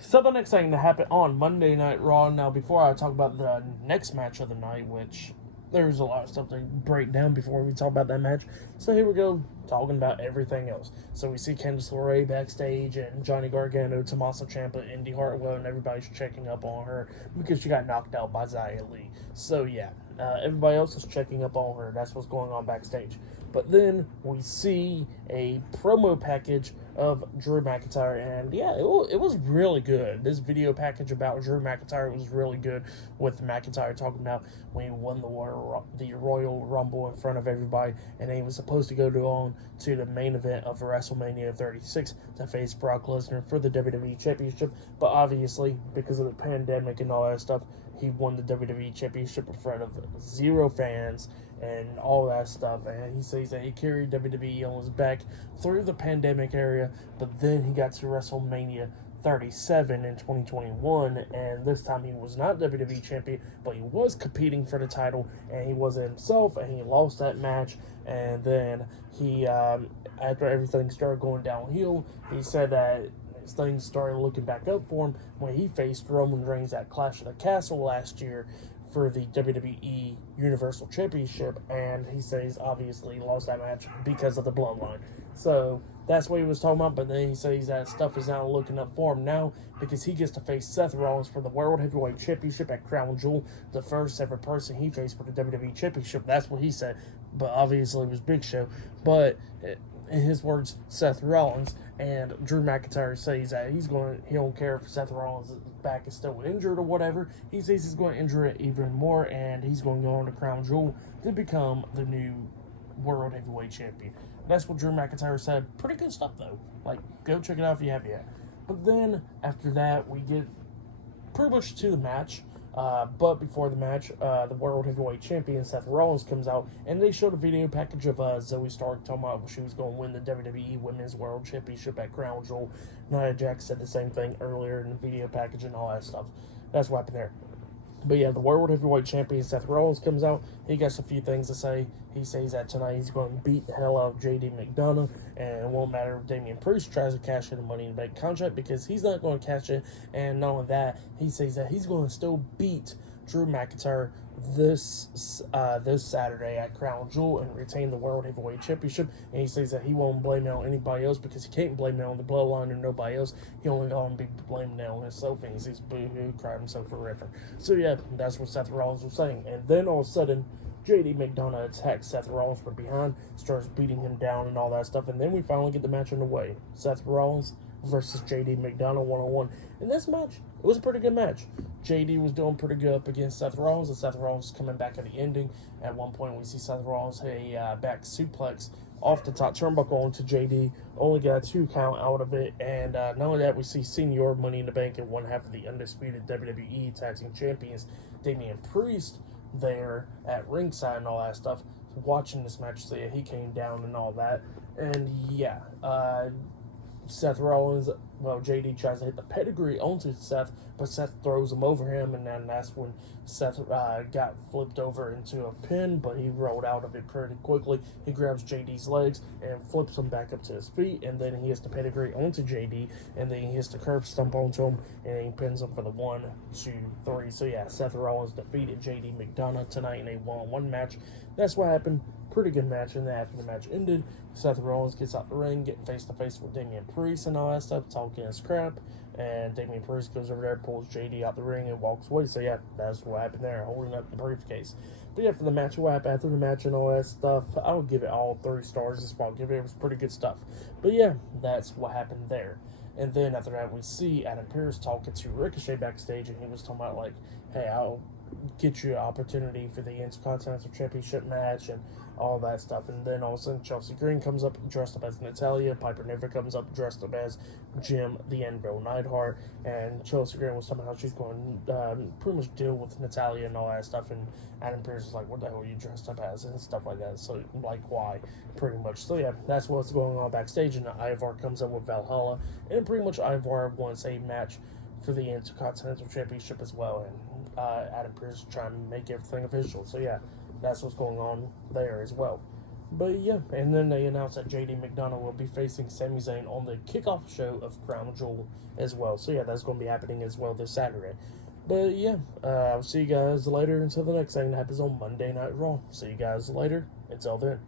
So the next thing that happened on Monday Night Raw. Now, before I talk about the next match of the night, which there's a lot of stuff to break down before we talk about that match. So here we go, talking about everything else. So we see Candice LeRae backstage and Johnny Gargano, Tommaso Ciampa, Indy Hartwell, and everybody's checking up on her because she got knocked out by Xia Li. So yeah, everybody else is checking up on her. That's what's going on backstage. But then we see a promo package of Drew McIntyre, and yeah, it was really good. This video package about Drew McIntyre was really good, with McIntyre talking about when he won the Royal Rumble in front of everybody, and then he was supposed to go on to the main event of WrestleMania 36 to face Brock Lesnar for the WWE Championship, but obviously, because of the pandemic and all that stuff, he won the WWE Championship in front of 0 fans and all that stuff. And he says that he carried WWE on his back through the pandemic area, but then he got to WrestleMania 37 in 2021, and this time he was not WWE champion, but he was competing for the title, and he wasn't himself, and he lost that match. And then he, after everything started going downhill, he said that things started looking back up for him when he faced Roman Reigns at Clash of the Castle last year for the WWE Universal Championship, and he says obviously he lost that match because of the bloodline. So that's what he was talking about, but then he says that stuff is now looking up for him now because he gets to face Seth Rollins for the World Heavyweight Championship at Crown Jewel, the first ever person he faced for the WWE Championship. That's what he said, but obviously it was Big Show. But in his words, Seth Rollins. And Drew McIntyre says that he don't care if Seth Rollins' back is still injured or whatever. He says he's going to injure it even more, and he's going to go on to Crown Jewel to become the new World Heavyweight Champion. That's what Drew McIntyre said. Pretty good stuff, though. Like, go check it out if you have yet. But then, after that, we get pretty much to the match. But before the match, the World Heavyweight Champion Seth Rollins comes out, and they showed a video package of Zoe Stark talking about she was going to win the WWE Women's World Championship at Crown Jewel. Nia Jax said the same thing earlier in the video package and all that stuff. That's what happened there. But yeah, the World Heavyweight Champion Seth Rollins comes out. He got a few things to say. He says that tonight he's going to beat the hell out of JD McDonagh, and it won't matter if Damian Priest tries to cash in the Money in the Bank contract because he's not going to cash it. And not only that, he says that he's going to still beat Drew McIntyre this Saturday at Crown Jewel and retain the World Heavyweight Championship. And he says that he won't blame it on anybody else because he can't blame it on the bloodline or nobody else. He only going to be blaming it on himself, and he says boo-hoo, cried himself forever. So yeah, that's what Seth Rollins was saying. And then all of a sudden, JD McDonagh attacks Seth Rollins from behind, starts beating him down and all that stuff, and then we finally get the match underway. Seth Rollins versus JD McDonagh one-on-one. And this match, it was a pretty good match. JD was doing pretty good up against Seth Rollins, and Seth Rollins coming back at the ending. At one point, we see Seth Rollins hit a back suplex off the top turnbuckle onto JD. Only got a 2 count out of it. And not only that, we see Senior Money in the Bank and one half of the undisputed WWE Tag Team Champions, Damian Priest, there at ringside and all that stuff, watching this match. So yeah, he came down and all that. And yeah, Seth Rollins, JD tries to hit the pedigree onto Seth, but Seth throws him over him, and then that's when Seth got flipped over into a pin, but he rolled out of it pretty quickly. He grabs JD's legs and flips him back up to his feet, and then he hits the pedigree onto JD, and then he hits the curb stomp onto him, and he pins him for the 1, 2, 3. So yeah, Seth Rollins defeated JD McDonagh tonight in a one-on-one match. That's what happened. Pretty good match, and then after the match ended, Seth Rollins gets out the ring, getting face-to-face with Damian Priest and all that stuff, talking his crap, and Damian Priest goes over there, pulls JD out the ring, and walks away. So yeah, that's what happened there, holding up the briefcase. But yeah, for the match, what happened after the match and all that stuff, I would give it all 3 stars. This I'll give it. It was pretty good stuff. But yeah, that's what happened there. And then after that, we see Adam Pearce talking to Ricochet backstage, and he was talking about, like, hey, I'll get you an opportunity for the Intercontinental Championship match and all that stuff. And then all of a sudden, Chelsea Green comes up dressed up as Natalia. Piper Niven comes up dressed up as Jim the Anvil Neidhart. And Chelsea Green was talking about how she's going to pretty much deal with Natalia and all that stuff. And Adam Pearce is like, what the hell are you dressed up as? And stuff like that. So, like, why? Pretty much. So, yeah, that's what's going on backstage. And Ivar comes up with Valhalla. And pretty much Ivar wants a match for the Intercontinental Championship as well. And Adam Pearce trying to make everything official. So, yeah, that's what's going on there as well. But yeah, and then they announced that JD McDonagh will be facing Sami Zayn on the kickoff show of Crown Jewel as well. So yeah, that's going to be happening as well this Saturday. But yeah, I'll see you guys later until the next thing that happens on Monday Night Raw. See you guys later. Until then.